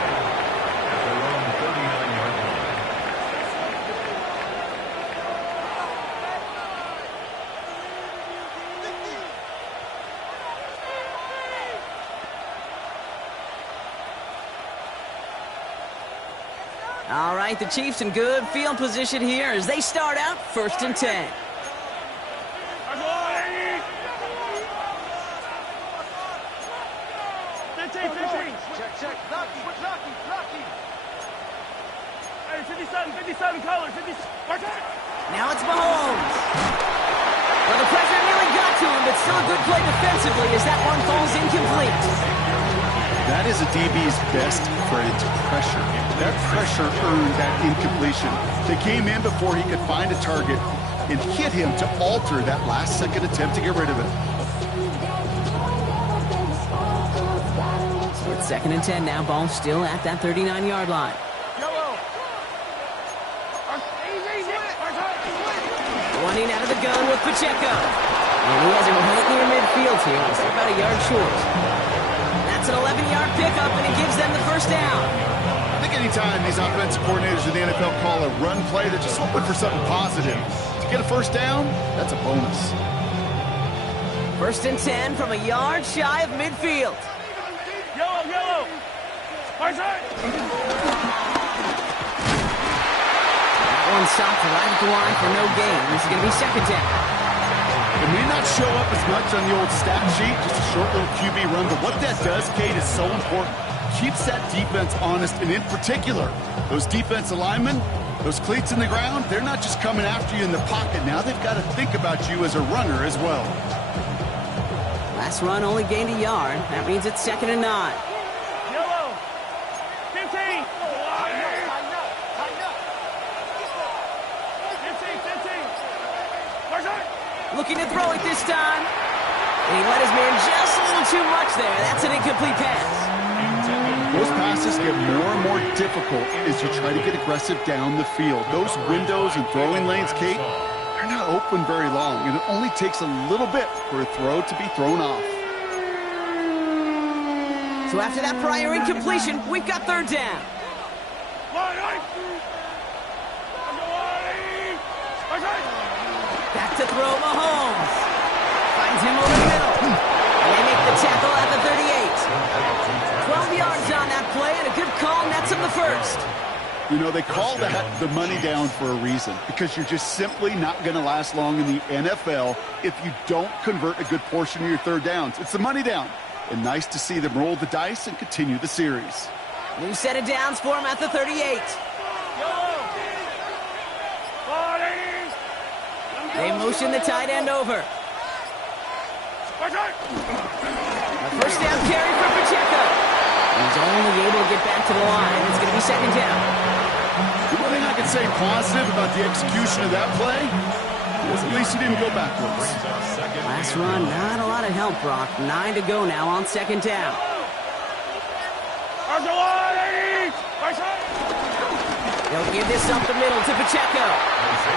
All right, the Chiefs in good field position here as they start out 1st and 10. Check. Lucky. Hey, 57 colors. Now it's Mahomes. Well, the pressure nearly got to him, but still a good play defensively as that one falls incomplete. That is a DB's best credit to pressure. That pressure earned that incompletion. They came in before he could find a target and hit him to alter that last-second attempt to get rid of it. So it's 2nd and 10 now. Ball still at that 39-yard line. Running out of the gun with Pacheco. And he has it right near midfield here. He's about a yard short. That's an 11-yard pickup, and it gives them the first down. I think anytime these offensive coordinators in the NFL call a run play, they're just hoping for something positive. To get a first down, that's a bonus. 1st and 10 from a yard shy of midfield. Yellow. That one stopped right at the line for no gain. This is going to be 2nd down. It may not show up as much on the old stat sheet, just a short little QB run, but what that does, Kate, is so important. Keeps that defense honest, and in particular, those defensive linemen, those cleats in the ground, they're not just coming after you in the pocket. Now they've got to think about you as a runner as well. Last run only gained a yard. That means it's 2nd and 9. Yellow. 15. 15. Looking to throw it this time. And he let his man just a little too much there. That's an incomplete pass. Those passes get more and more difficult as you try to get aggressive down the field. Those windows and throwing lanes, Kate, they're not open very long, and it only takes a little bit for a throw to be thrown off. So after that prior incompletion, we've got 3rd down. Back to throw Mahomes. Finds him over the middle. And they make the tackle at the 38. 12 yards on that play, and a good call nets him the first. You know, they call that the money down for a reason, because you're just simply not going to last long in the NFL if you don't convert a good portion of your 3rd downs. It's the money down. And nice to see them roll the dice and continue the series. New set of downs for him at the 38. They motion the tight end over. A first down carry for Pacheco. He's only able to get back to the line. It's going to be 2nd down. The one thing I can say positive about the execution of that play is at least he didn't go backwards. Last run, not a lot of help, Brock. 9 to go now on 2nd down. They'll give this up the middle to Pacheco.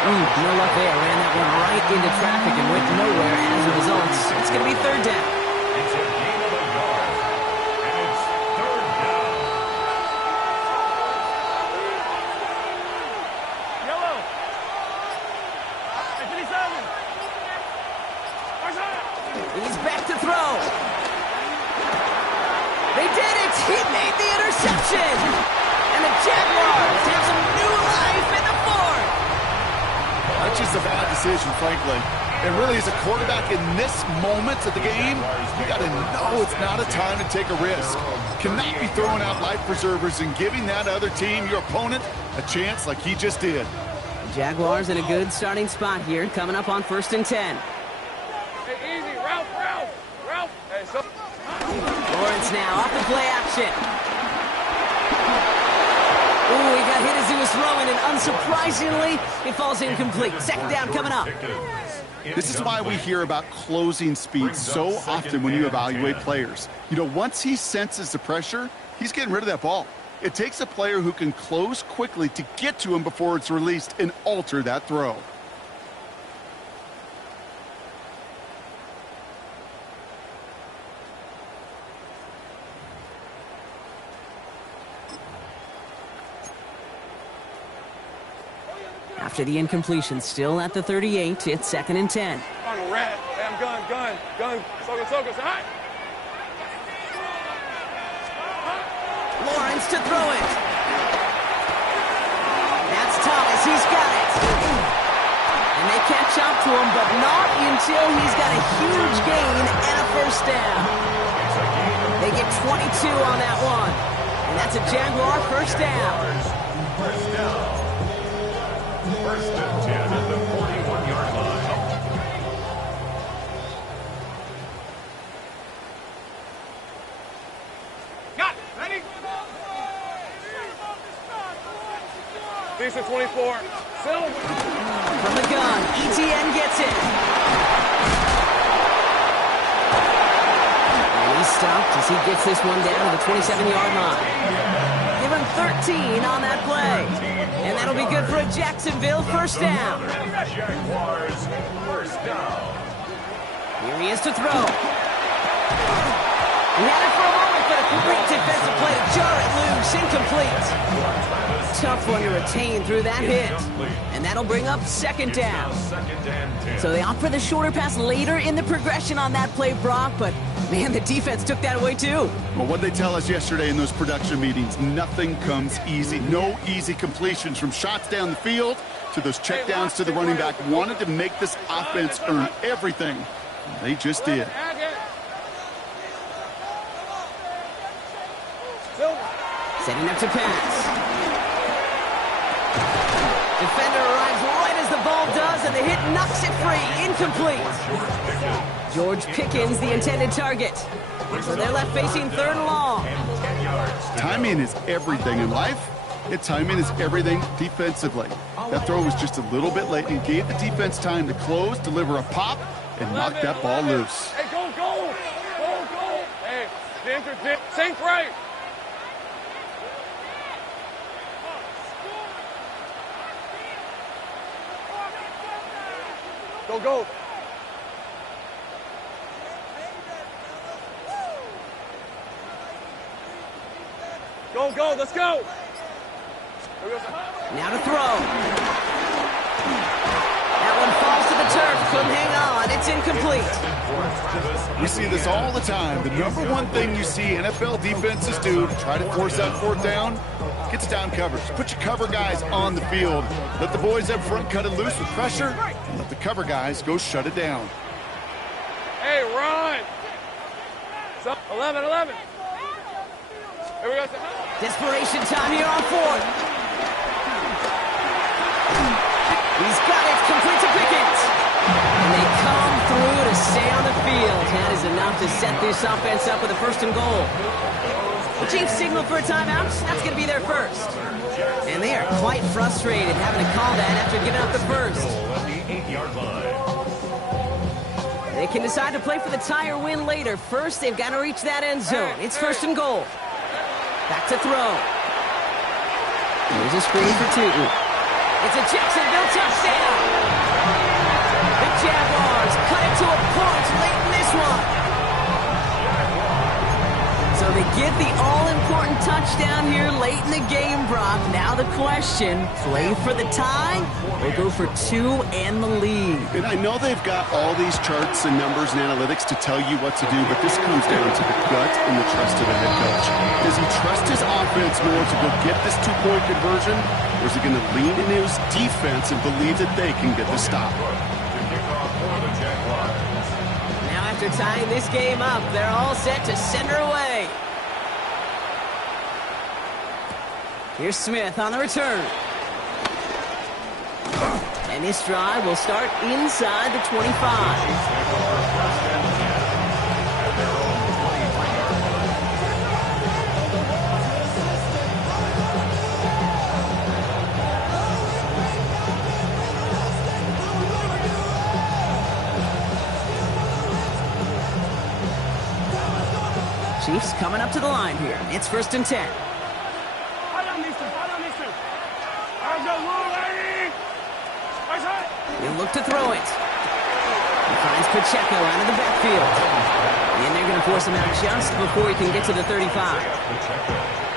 No luck there. Ran that one right into traffic and went nowhere as a result. It's going to be 3rd down. It's a gain of a yard, and it's 3rd down. Yellow. 57. He's back to throw. They did it. He made the interception. And the Jaguars have some new life in the 4th. decision, frankly. And really, as a quarterback in this moment of the game, you got to know it's not a time to take a risk. Cannot be throwing out life preservers and giving that other team, your opponent, a chance like he just did. Jaguars in a good starting spot here, coming up on 1st and 10. Hey, easy, Ralph. Hey, so Lawrence now off the play action. Ooh, he got hit as he was throwing, and unsurprisingly, it falls incomplete. 2nd down coming up. This is why we hear about closing speed so often when you evaluate players. You know, once he senses the pressure, he's getting rid of that ball. It takes a player who can close quickly to get to him before it's released and alter that throw. After the incompletion, still at the 38, it's 2nd and 10. on a rat. Hey, I'm gun. Focus, hot. Lawrence to throw it. That's Thomas. He's got it. And they catch up to him, but not until he's got a huge gain and a 1st down. They get 22 on that one. And that's a Jaguar 1st down. 1st and 10 at the 41-yard line. Got it. Ready? Decent 24. Silver. From the gun, ETN gets it. And he's stopped as he gets this one down to the 27-yard line. Give him 13 on that play. And that'll be good for a Jacksonville 1st down. Jaguars 1st down. Here he is to throw. He had it for a moment, but a great defensive play to jar it loose. Incomplete. Tough one to retain through that hit. And that'll bring up 2nd down. 2nd and 10. So they opt for the shorter pass later in the progression on that play, Brock, but man, the defense took that away too. Well, what they tell us yesterday in those production meetings, nothing comes easy. No easy completions from shots down the field to those checkdowns to the running back. Wanted to make this offense earn everything. They just did. Setting up to pass. Defender arrives right as the ball does, and the hit knocks it free. Incomplete. George Pickens, the intended target. So they're left facing 3rd and long. Timing is everything in life. Timing is everything defensively. That throw was just a little bit late and gave the defense time to close, deliver a pop, and knock that ball loose. Hey, go. Hey, Ginger, sink right. Go. Go, let's go. Now to throw. That one falls to the turf. Couldn't hang on. It's incomplete. We see this all the time. The number one thing you see NFL defenses do to try to force that 4th down, gets down coverage. Put your cover guys on the field. Let the boys up front cut it loose with pressure, and let the cover guys go shut it down. Hey, run. 11. Here we go. Desperation time here on 4th. He's got it. Complete to Pickens. And they come through to stay on the field. That is enough to set this offense up with a 1st and goal. The Chiefs signal for a timeout. That's going to be their 1st. And they are quite frustrated having to call that after giving up the 1st. At the 8-yard line. They can decide to play for the tie or win later. First, they've got to reach that end zone. It's 1st and goal. Back to throw. Here's a screen for Tootin. It's a Jacksonville touchdown. The Jaguars cut it to a point late in this one. So they get the all-important touchdown here late in the game, Brock. Now the question, play for the tie or go for 2 and the lead? And I know they've got all these charts and numbers and analytics to tell you what to do, but this comes down to the gut and the trust of the head coach. Does he trust his offense more to go get this 2-point conversion, or is he going to lean into his defense and believe that they can get the stop? Now after tying this game up, they're all set to send her away. Here's Smith on the return. And this drive will start inside the 25. Chiefs coming up to the line here. It's 1st and 10. He'll look to throw it. He finds Pacheco out of the backfield. And they're going to force him out just before he can get to the 35.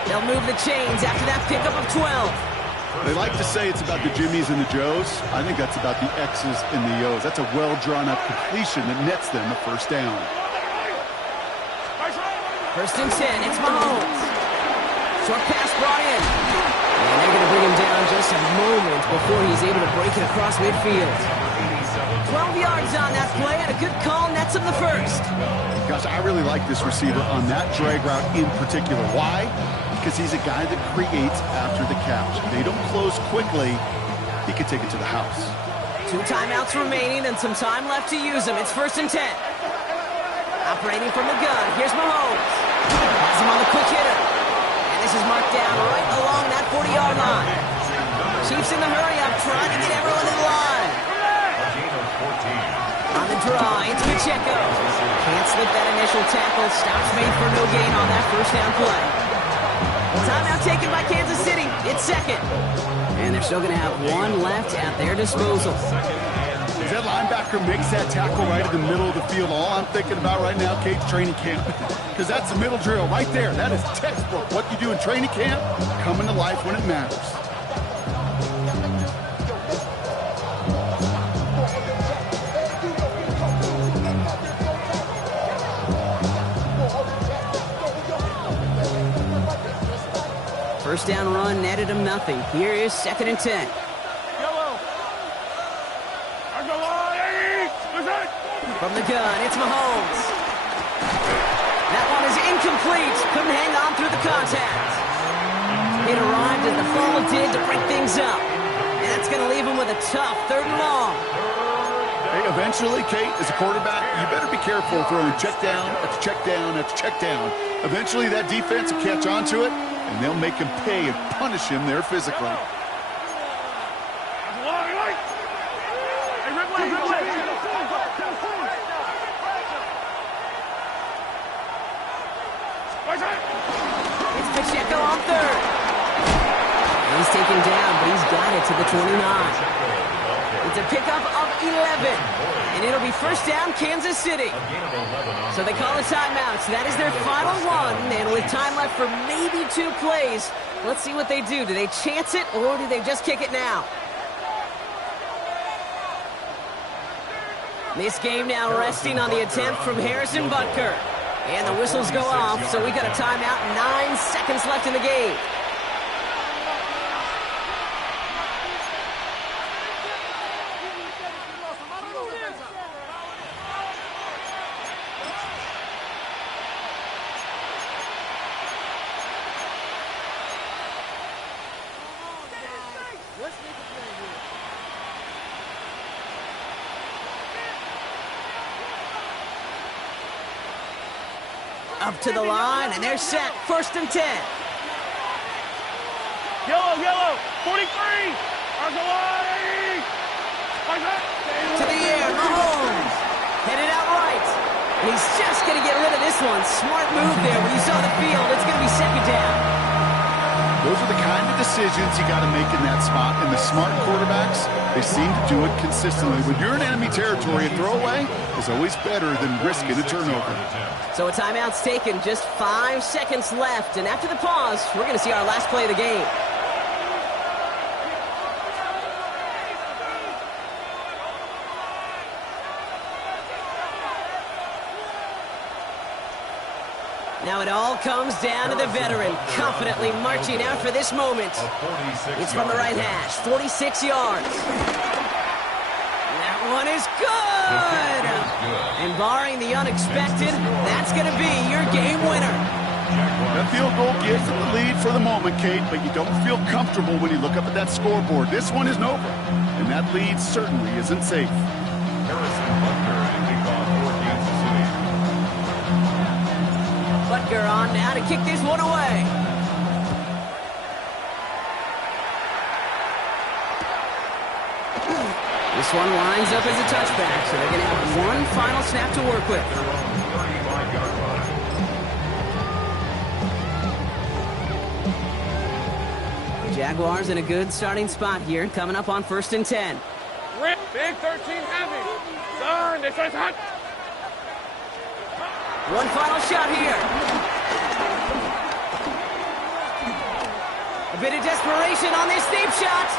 They'll move the chains after that pickup of 12. They like to say it's about the Jimmies and the Joes. I think that's about the X's and the O's. That's a well-drawn-up completion that nets them a 1st down. 1st and 10, it's Mahomes. Short pass brought in. And they're going to bring him down just a moment before he's able to break it across midfield. 12 yards on that play, and a good call nets him the 1st. Gosh, I really like this receiver on that drag route in particular. Why? Because he's a guy that creates after the catch. If they don't close quickly, he could take it to the house. 2 timeouts remaining and some time left to use them. It's 1st and 10. Operating from the gun, here's Mahomes. Has him on the quick hitter. And this is marked down right along that 40-yard line. Chiefs in the hurry-up, trying to get everyone in line. On the draw, it's Pacheco. Can't slip that initial tackle. Stops made for no gain on that 1st down play. Timeout taken by Kansas City. It's 2nd. And they're still going to have 1 left at their disposal. As that linebacker makes that tackle right in the middle of the field, all I'm thinking about right now, Kate's training camp. Because that's the middle drill right there. That is textbook. What you do in training camp, coming to life when it matters. First down run netted him nothing. Here is 2nd and 10. From the gun, it's Mahomes. That one is incomplete. Couldn't hang on through the contact. It arrived as the fall did to break things up. And that's going to leave him with a tough 3rd and long. Hey, eventually, Kate, as a quarterback, you better be careful throwing check down after check down after check down. Eventually, that defense will catch on to it, and they'll make him pay and punish him there physically. It's Pacheco on 3rd. He's taken down, but he's got it to the 29. It's a pickup of 11. And it'll be 1st down, Kansas City. So they call a timeout. So that is their final one. And with time left for maybe 2 plays, let's see what they do. Do they chance it, or do they just kick it now? This game now resting on the attempt from Harrison Butker. And the whistles go off, so we got a timeout, 9 seconds left in the game. Up to the line, and they're set. 1st and 10. Yellow, 43. To the air, Mahomes. Headed out right. And he's just going to get rid of this one. Smart move there. When you saw the field, it's going to be 2nd down. Those are the kind of decisions you got to make in that spot. And the smart quarterbacks, they seem to do it consistently. When you're in enemy territory, a throwaway is always better than risking a turnover. So a timeout's taken, just 5 seconds left. And after the pause, we're going to see our last play of the game. Now it all comes down to the veteran, confidently marching out for this moment. It's from the right hash, 46 yards. That one is good! And barring the unexpected, that's going to be your game winner. That field goal gives them the lead for the moment, Kate, but you don't feel comfortable when you look up at that scoreboard. This one isn't over, and that lead certainly isn't safe. Butker on now to kick this one away. This one lines up as a touchback, so they're going to have one final snap to work with. Jaguars in a good starting spot here, coming up on 1st and 10. Big 13 heavy. Turn, this one's hot. One final shot here. A bit of desperation on this deep shot.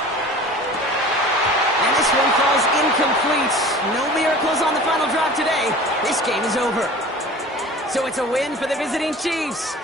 And this one falls incomplete. No miracles on the final drive today. This game is over. So it's a win for the visiting Chiefs.